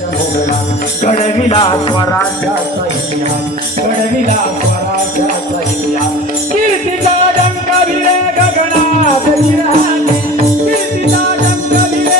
घडविला स्वराज्याचा इतिहास घडविला स्वराज्याचा इतिहास कीर्तीचा डंका विरे गगनात विराजी कीर्तीचा डंका विरे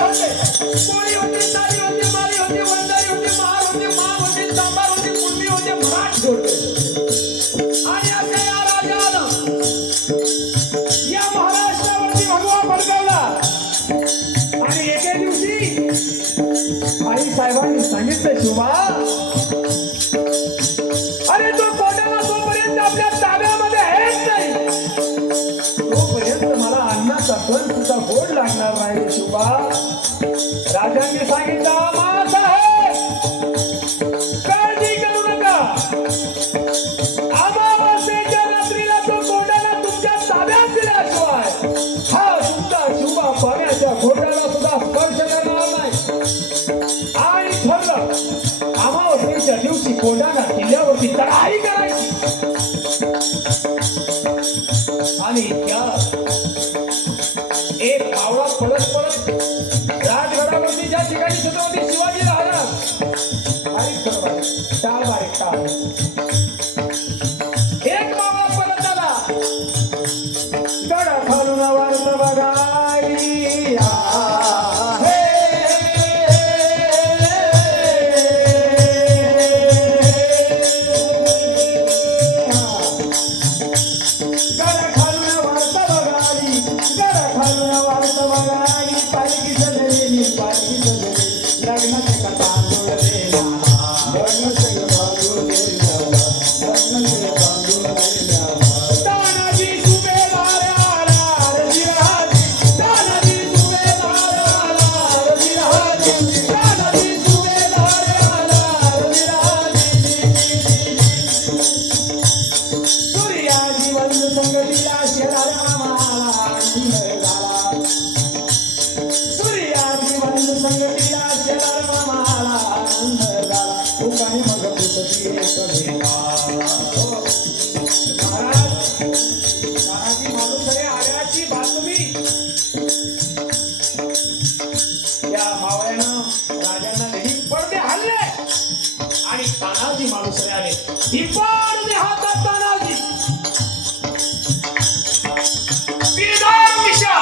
होते. कोळी होते, सारी होते, माळी होते, वंजारी होते, महार होते, होते, होते, होते, होते. आणि अशा या राजानं या महाराष्ट्रावरती भगवा आणि एके दिवशी आई साहेबांनी सांगितलं शिवा अरे तो कोटाला तोपर्यंत आपल्या दिवशी कोंडाणा किल्ल्यावरती चढाई करायची आणि त्या एक मावळा पळत पळत राजगडावरती ज्या ठिकाणी छत्रपती शिवाजी राहणार बारीक कर टाळ बारीक टाळ रजिराजी. तानाजी आले हातात तानाजी. पिरदार मिशा.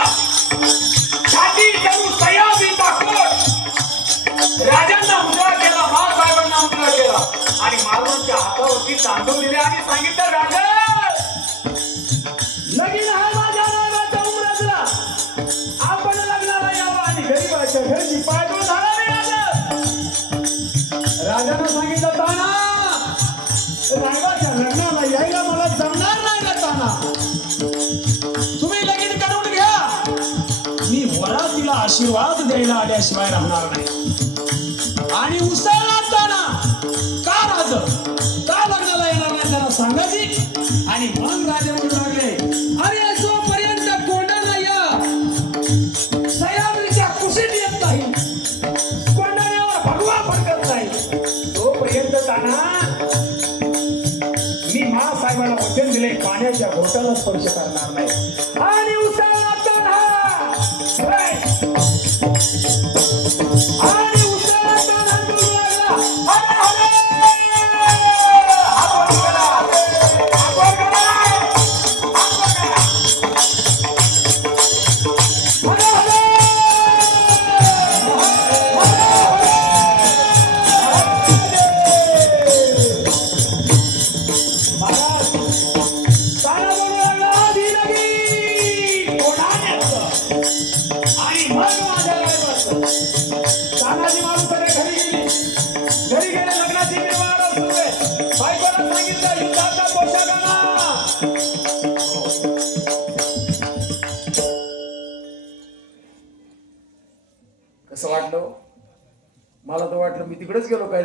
छाती जणू कोट राजांना मुद्रा केला महासाहेबांना केला. आणि मालवणच्या हातावरती तांदूळ दिले आणि सांगितलं राजा लगीन हा माझ्या नावाचा उमरजला आपण लग्नाला यावं आणि गरीबाच्या घरची पायदोळ झाला राजा. राजानं सांगितलं आशीर्वाद द्यायला आल्याशिवाय राहणार नाही. आणि उसळताना का राज? का लग्नाला येणार नाही त्याला सांगायची? आणि मग राजा म्हणू लागले अरे जोपर्यंत कोंडाणा या सह्याद्रीच्या कुशीत येत नाही कोंडाण्यावर भगवा फडकत नाही तोपर्यंत त्यांना मी महासाहेबाला वचन दिले पाण्याच्या घोटाला स्पर्श करणार नाही. तिकडेच गेलो काय